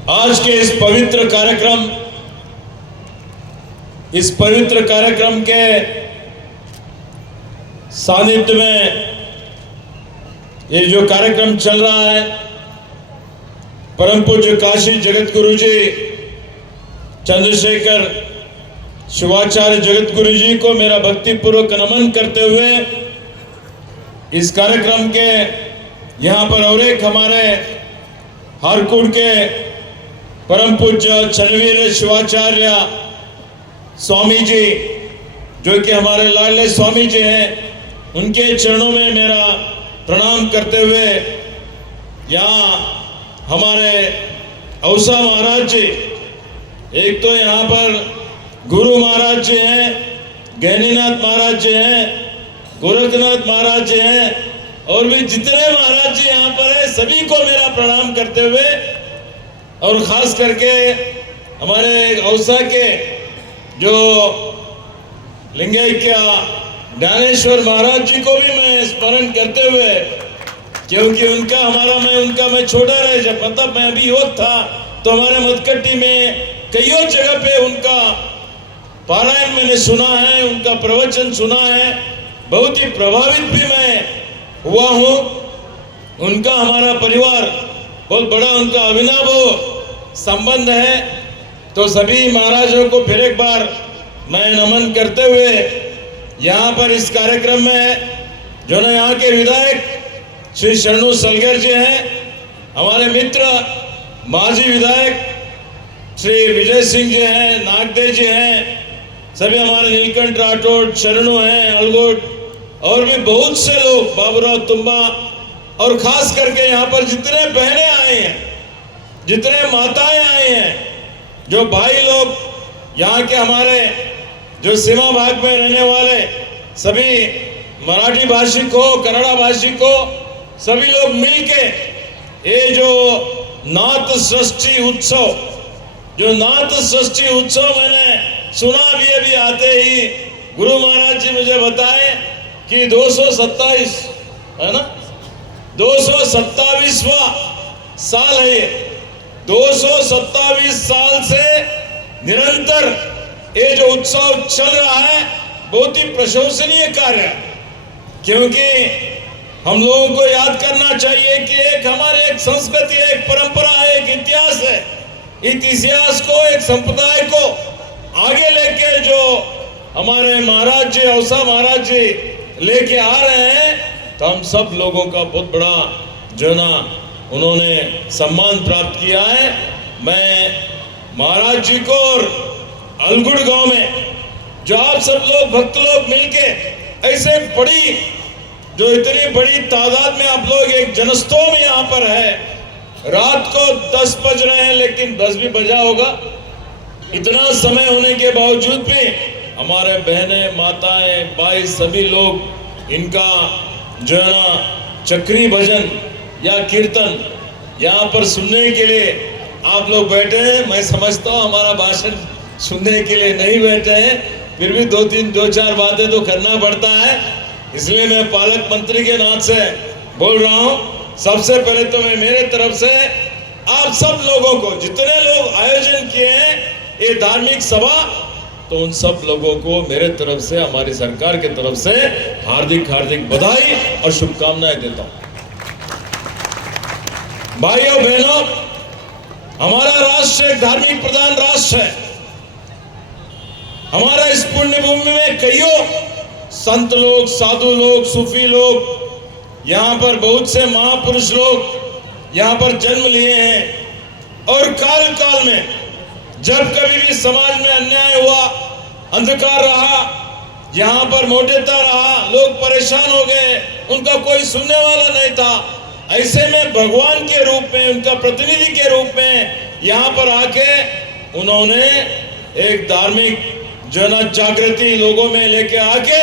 आज के इस पवित्र कार्यक्रम के सानिध्य में ये जो कार्यक्रम चल रहा है, परम पूज्य काशी जगत गुरु जी चंद्रशेखर शिवाचार्य जगत गुरु जी को मेरा भक्तिपूर्वक नमन करते हुए इस कार्यक्रम के यहाँ पर और एक हमारे हारकूट के परम पूज्य छलवीर शिवाचार्य स्वामी जी, जो कि हमारे लाडले स्वामी जी हैं, उनके चरणों में मेरा प्रणाम करते हुए यहाँ हमारे औसा महाराज जी, एक तो यहाँ पर गुरु महाराज जी हैं, गहनीनाथ महाराज जी हैं, गोरखनाथ महाराज जी हैं, और भी जितने महाराज जी यहाँ पर है सभी को मेरा प्रणाम करते हुए, और खास करके हमारे औसा के जो लिंगैक्य ज्ञानेश्वर महाराज जी को भी मैं स्मरण करते हुए, क्योंकि उनका मैं छोटा रहे जब, मतलब मैं अभी युवक था, तो हमारे मधकट्टी में कईयों जगह पे उनका पारायण मैंने सुना है, उनका प्रवचन सुना है, बहुत ही प्रभावित भी मैं हुआ हूँ। उनका हमारा परिवार बहुत बड़ा, उनका अविनाभाव संबंध है। तो सभी महाराजों को फिर एक बार मैं नमन करते हुए यहाँ पर इस कार्यक्रम में जो ना यहाँ के विधायक श्री शरणु सलगर जी हैं, हमारे मित्र माजी विधायक श्री विजय सिंह जी हैं, नागदेव जी हैं, सभी हमारे नीलकंठ राठौड़, शरणु हैं, अलगोट, और भी बहुत से लोग, बाबूराव तुम्बा, और खास करके यहाँ पर जितने बहनें आए हैं, जितने माताएं आई हैं, जो भाई लोग, यहाँ के हमारे जो सीमा भाग में रहने वाले सभी मराठी भाषिक हो, कन्नड़ा भाषिक हो, सभी लोग मिलके ये जो नाथ षष्ठी उत्सव मैंने सुना अभी आते ही, गुरु महाराज जी मुझे बताए कि 227 है ना, 227वां साल है ये। 227 साल से निरंतर ये जो उत्सव चल रहा है, बहुत ही प्रशंसनीय कार्य है, क्योंकि हम लोगों को याद करना चाहिए कि एक हमारे एक संस्कृति है, एक परंपरा है, एक इतिहास है। इस इतिहास को, एक संप्रदाय को आगे लेके जो हमारे महाराज जी, औसा महाराज जी लेके आ रहे हैं, तो हम सब लोगों का बहुत बड़ा जो ना उन्होंने सम्मान प्राप्त किया है। मैं महाराज जी को और अलगुड़ गांव में जो आप सब लोग भक्त लोग मिलके ऐसे बड़ी, जो इतनी बड़ी तादाद में आप लोग एक जनस्तोम यहाँ पर है, रात को 10 बज रहे हैं, लेकिन 10 भी बजा होगा, इतना समय होने के बावजूद भी हमारे बहनें, माताएं, भाई सभी लोग इनका जो है ना चक्री भजन या कीर्तन यहाँ पर सुनने के लिए आप लोग बैठे हैं। मैं समझता हूँ हमारा भाषण सुनने के लिए नहीं बैठे हैं, फिर भी दो चार बातें तो करना पड़ता है, इसलिए मैं पालक मंत्री के नाते से बोल रहा हूँ। सबसे पहले तो मैं मेरे तरफ से आप सब लोगों को, जितने लोग आयोजन किए हैं ये धार्मिक सभा, तो उन सब लोगों को मेरे तरफ से, हमारी सरकार के तरफ से हार्दिक हार्दिक बधाई और शुभकामनाएं देता हूं। भाइयों बहनों, हमारा राष्ट्र एक धार्मिक प्रधान राष्ट्र है। हमारा इस पुण्य भूमि में कईयों संत लोग, साधु लोग, सूफी लोग, यहाँ पर बहुत से महापुरुष लोग यहाँ पर जन्म लिए हैं, और काल काल में जब कभी भी समाज में अन्याय हुआ, अंधकार रहा, यहाँ पर मोटेता रहा, लोग परेशान हो गए, उनका कोई सुनने वाला नहीं था, ऐसे में भगवान के रूप में, उनका प्रतिनिधि के रूप में यहाँ पर आके उन्होंने एक धार्मिक जो ना जागृति लोगों में लेके आके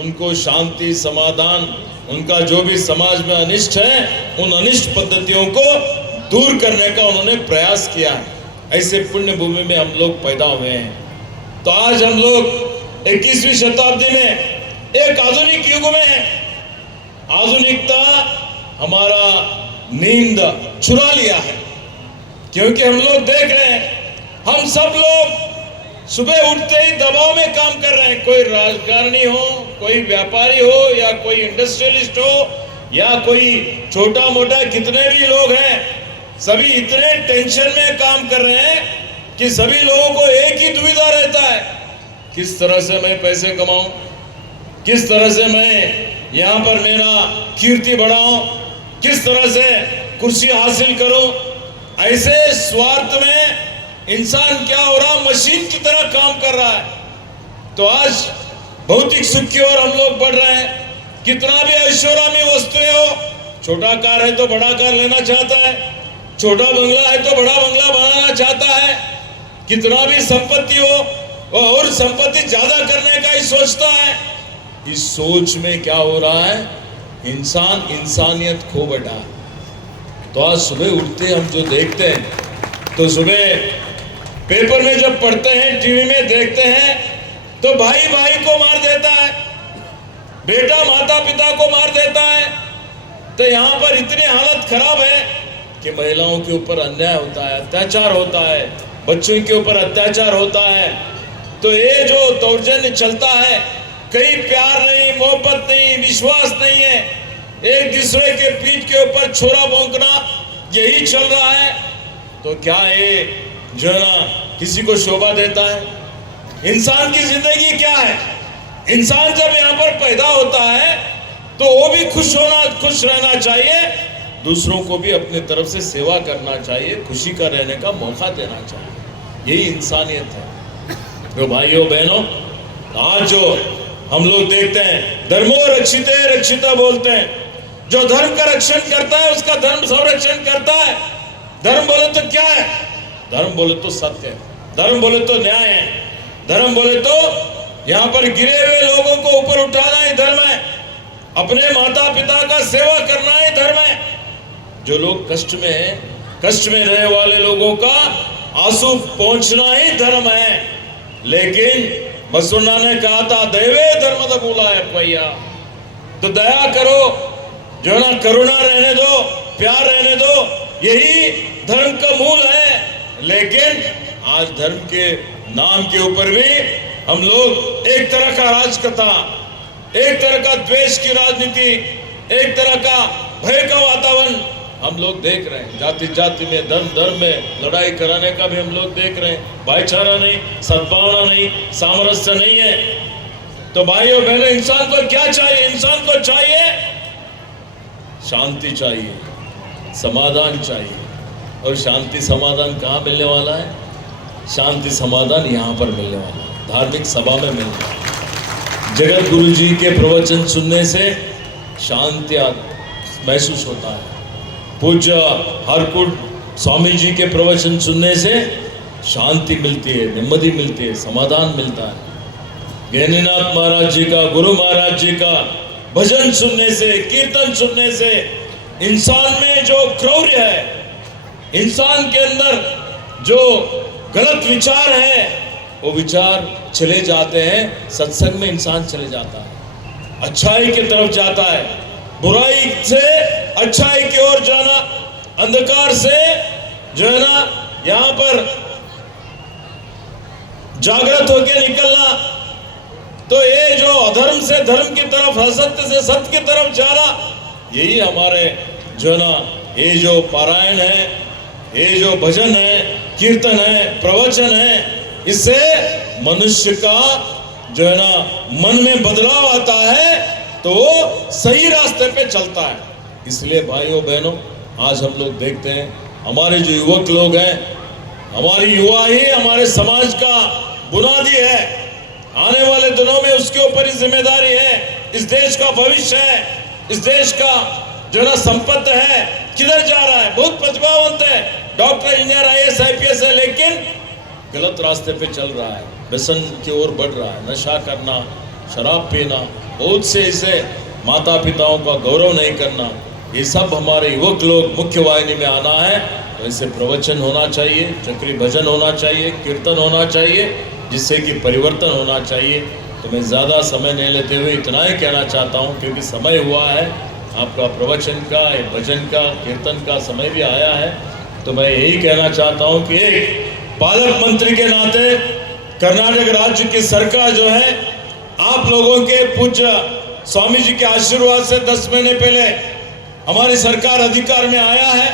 उनको शांति, समाधान, उनका जो भी समाज में अनिष्ट है, उन अनिष्ट पद्धतियों को दूर करने का उन्होंने प्रयास किया है। ऐसे पुण्य भूमि में हम लोग पैदा हुए हैं। तो आज हम लोग 21वीं शताब्दी में एक आधुनिक युग में हैं। आधुनिकता हमारा नींद चुरा लिया है। क्योंकि हम लोग देख रहे हैं, हम सब लोग सुबह उठते ही दबाव में काम कर रहे हैं। कोई राजकारणी हो, कोई व्यापारी हो, या कोई इंडस्ट्रियलिस्ट हो, या कोई छोटा मोटा कितने भी लोग हैं, सभी इतने टेंशन में काम कर रहे हैं कि सभी लोगों को एक ही दुविधा रहता है, किस तरह से मैं पैसे कमाऊं, किस तरह से मैं यहाँ पर मेरा कीर्ति बढ़ाऊं, किस तरह से कुर्सी हासिल करूं। ऐसे स्वार्थ में इंसान क्या हो रहा, मशीन की तरह काम कर रहा है। तो आज भौतिक सुख की ओर हम लोग बढ़ रहे हैं। कितना भी ऐश्वर्यामय वस्तुएं हो, छोटा कार है तो बड़ा कार लेना चाहता है, छोटा बंगला है तो बड़ा बंगला बनाना चाहता है, कितना भी संपत्ति हो वह और संपत्ति ज्यादा करने का ही सोचता है। इस सोच में क्या हो रहा है, इंसान इंसानियत खो बैठा है। तो आज सुबह उठते हम जो देखते हैं, तो सुबह पेपर में जब पढ़ते हैं, टीवी में देखते हैं, तो भाई भाई को मार देता है, बेटा माता पिता को मार देता है। तो यहाँ पर इतनी हालत खराब है कि महिलाओं के ऊपर अन्याय होता है, अत्याचार होता है, बच्चों के ऊपर अत्याचार होता है। तो ये जो दौर्जन्य चलता है, कहीं प्यार नहीं, मोहब्बत नहीं, विश्वास नहीं है, एक दूसरे के पीठ के ऊपर छोरा भोंकना, यही चल रहा है। तो क्या ये जो है ना किसी को शोभा देता है? इंसान की जिंदगी क्या है? इंसान जब यहाँ पर पैदा होता है तो वो भी खुश रहना चाहिए, दूसरों को भी अपनी तरफ से सेवा करना चाहिए, खुशी का रहने का मौका देना चाहिए। यही इंसानियत है। तो भाइयों बहनों, आज जो हम लोग देखते हैं, धर्मो रक्षिते रक्षिता बोलते हैं। जो धर्म का रक्षण करता है उसका धर्म संरक्षण करता है। धर्म बोले तो क्या है? धर्म बोले तो सत्य है, धर्म बोले तो न्याय है, धर्म बोले तो यहाँ पर गिरे हुए लोगों को ऊपर उठाना ही धर्म है, अपने माता पिता का सेवा करना ही धर्म है। जो लोग कष्ट में हैं, कष्ट में रहने वाले लोगों का आंसू पहुंचना ही धर्म है। लेकिन बसवण्णा ने कहा था, दैवे धर्म तो बोला है भैया, तो दया करो, जो ना करुणा रहने दो, प्यार रहने दो, यही धर्म का मूल है। लेकिन आज धर्म के नाम के ऊपर भी हम लोग एक तरह का राजकथा, एक तरह का द्वेष की राजनीति, एक तरह का भय का वातावरण हम लोग देख रहे हैं। जाति जाति में, धर्म धर्म में लड़ाई कराने का भी हम लोग देख रहे हैं। भाईचारा नहीं, सद्भावना नहीं, सामरस्य नहीं है। तो भाइयों बहनों, इंसान को क्या चाहिए? इंसान को चाहिए शांति चाहिए, समाधान चाहिए। और शांति समाधान कहाँ मिलने वाला है? शांति समाधान यहाँ पर मिलने वाला है, धार्मिक सभा में मिलने वाला है। जगत गुरु जी के प्रवचन सुनने से शांति महसूस होता है। पूज्य हरकुट स्वामी जी के प्रवचन सुनने से शांति मिलती है, नेಮ್ಮದಿ मिलती है, समाधान मिलता है। ज्ञानीनाथ महाराज जी का, गुरु महाराज जी का भजन सुनने से, कीर्तन सुनने से इंसान में जो क्रौर्य है, इंसान के अंदर जो गलत विचार है, वो विचार चले जाते हैं। सत्संग में इंसान चले जाता है, अच्छाई की तरफ जाता है, बुराई से अच्छाई की ओर जाना, अंधकार से जो है ना यहाँ पर जागृत होकर निकलना। तो ये जो अधर्म से धर्म की तरफ, असत्य से सत्य की तरफ जाना, यही हमारे जो है ना ये जो पारायण है, ये जो भजन है, कीर्तन है, प्रवचन है, इससे मनुष्य का जो है ना मन में बदलाव आता है, तो वो सही रास्ते पे चलता है। इसलिए भाइयों बहनों, आज हम लोग देखते हैं हमारे जो युवक लोग हैं, हमारी युवा ही हमारे समाज का बुनियादी है। आने वाले दिनों में उसके ऊपर ही जिम्मेदारी है। इस देश का भविष्य है, इस देश का जो ना संपत्ति है, किधर जा रहा है? बहुत प्रतिभावंत है, डॉक्टर, इंजीनियर, IAS IPS है, लेकिन गलत रास्ते पे चल रहा है, व्यसन की ओर बढ़ रहा है, नशा करना, शराब पीना, बहुत से ऐसे माता पिताओं का गौरव नहीं करना, ये सब हमारे युवक लोग मुख्य वाहिनी में आना है। तो ऐसे प्रवचन होना चाहिए, चक्री भजन होना चाहिए, कीर्तन होना चाहिए, जिससे कि परिवर्तन होना चाहिए। तो मैं ज़्यादा समय नहीं लेते हुए इतना ही कहना चाहता हूँ, क्योंकि समय हुआ है आपका प्रवचन का, भजन का, कीर्तन का समय भी आया है। तो मैं यही कहना चाहता हूं कि एक पालक मंत्री के नाते कर्नाटक राज्य की सरकार जो है, आप लोगों के पूज्य स्वामी जी के आशीर्वाद से 10 महीने पहले हमारी सरकार अधिकार में आया है।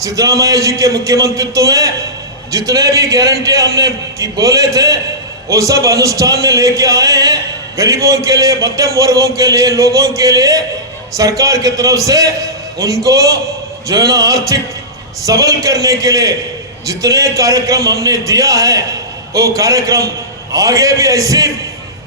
सिद्धरामैया जी के मुख्यमंत्रित्व में जितने भी गारंटी हमने बोले थे वो सब अनुष्ठान में लेके आए हैं। गरीबों के लिए, मध्यम वर्गों के लिए, लोगों के लिए सरकार की तरफ से उनको जो है ना आर्थिक सबल करने के लिए जितने कार्यक्रम हमने दिया है, वो कार्यक्रम आगे भी ऐसी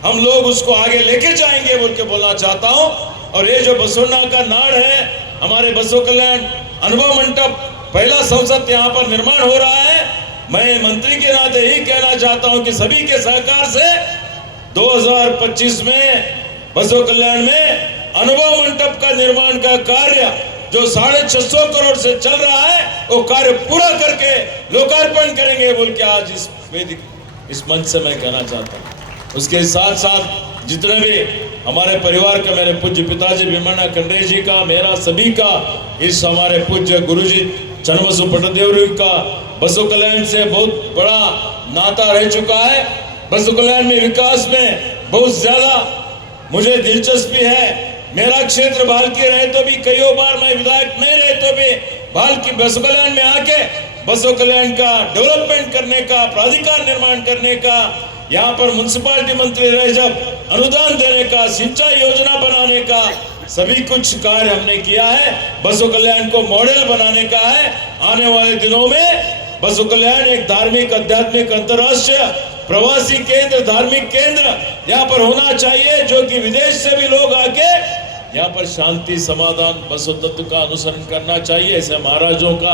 हम लोग उसको आगे लेके जाएंगे बोल के बोलना चाहता हूं। और ये जो बसोना का नाड़ है, हमारे बसो कल्याण अनुभव मंडप पहला संसद यहाँ पर निर्माण हो रहा है। मैं मंत्री के नाते यही कहना चाहता हूं कि सभी के सहकार से 2025 में बसो कल्याण में अनुभव मंडप का निर्माण का कार्य जो 650 करोड़ से चल रहा है, वो कार्य पूरा करके लोकार्पण करेंगे बोल के आज इस मंच से मैं कहना चाहता हूं। उसके साथ साथ जितने भी हमारे परिवार का, मेरे पूज्य पिताजी भीमण्णा खंडे जी का, मेरा सभी का, इस हमारे पूज्य गुरुजी चन्नबसु पटदेवरी का बसो कल्याण से बहुत बड़ा नाता रह चुका है। बसो कल्याण में विकास में बहुत ज्यादा मुझे दिलचस्पी है। मेरा क्षेत्र भालकी रहे तो भी, कई बार मैं विधायक नहीं रहे तो भी भालकी बसो कल्याण में आके बसो कल्याण का डेवलपमेंट करने का, प्राधिकार निर्माण करने का, यहाँ पर म्युनिसिपालिटी मंत्री रहे जब अनुदान देने का, सिंचाई योजना बनाने का, सभी कुछ कार्य हमने किया है। बसो कल्याण को मॉडल बनाने का है। आने वाले दिनों में बसो कल्याण एक धार्मिक, आध्यात्मिक, अंतर्राष्ट्रीय प्रवासी केंद्र, धार्मिक केंद्र यहाँ पर होना चाहिए, जो कि विदेश से भी लोग आके यहाँ पर शांति, समाधान, बसो तत्व का अनुसरण करना चाहिए। ऐसे महाराजों का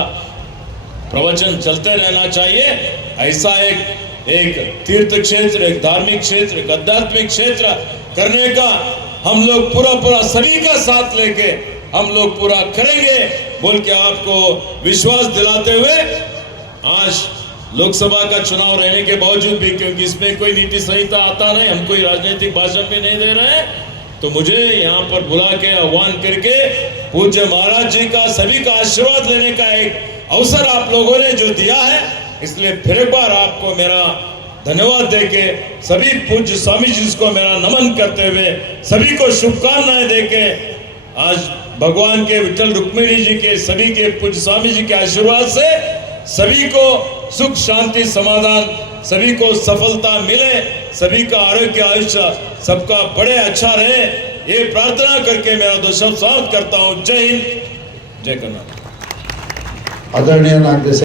प्रवचन चलते रहना चाहिए। ऐसा एक तीर्थ क्षेत्र, एक धार्मिक क्षेत्र, एक आध्यात्मिक क्षेत्र करने का हम लोग पूरा सभी का साथ लेके हम लोग पूरा करेंगे बोल के आपको विश्वास दिलाते हुए, आज लोकसभा का चुनाव रहने के बावजूद भी, क्योंकि इसमें कोई नीति संहिता आता नहीं, हम कोई राजनीतिक भाषण भी नहीं दे रहे हैं, तो मुझे यहाँ पर बुला के आह्वान करके पूज्य महाराज जी का, सभी का आशीर्वाद लेने का एक अवसर आप लोगों ने जो दिया है, इसलिए फिर एक बार आपको मेरा धन्यवाद देके, सभी पूज्य स्वामी जी को मेरा नमन करते हुए, सभी को शुभकामनाएं देके, आज भगवान के विठल रुक्मिणी जी के, सभी के पूज्य स्वामी जी के आशीर्वाद से सभी को सुख, शांति, समाधान, सभी को सफलता मिले, सभी का आरोग्य, आयुष्य सबका बड़े अच्छा रहे, ये प्रार्थना करके मेरा 2 शब्द समाप्त करता हूं। जय हिंद, जय कर्नाटक। आदरणीय नागदेसाई।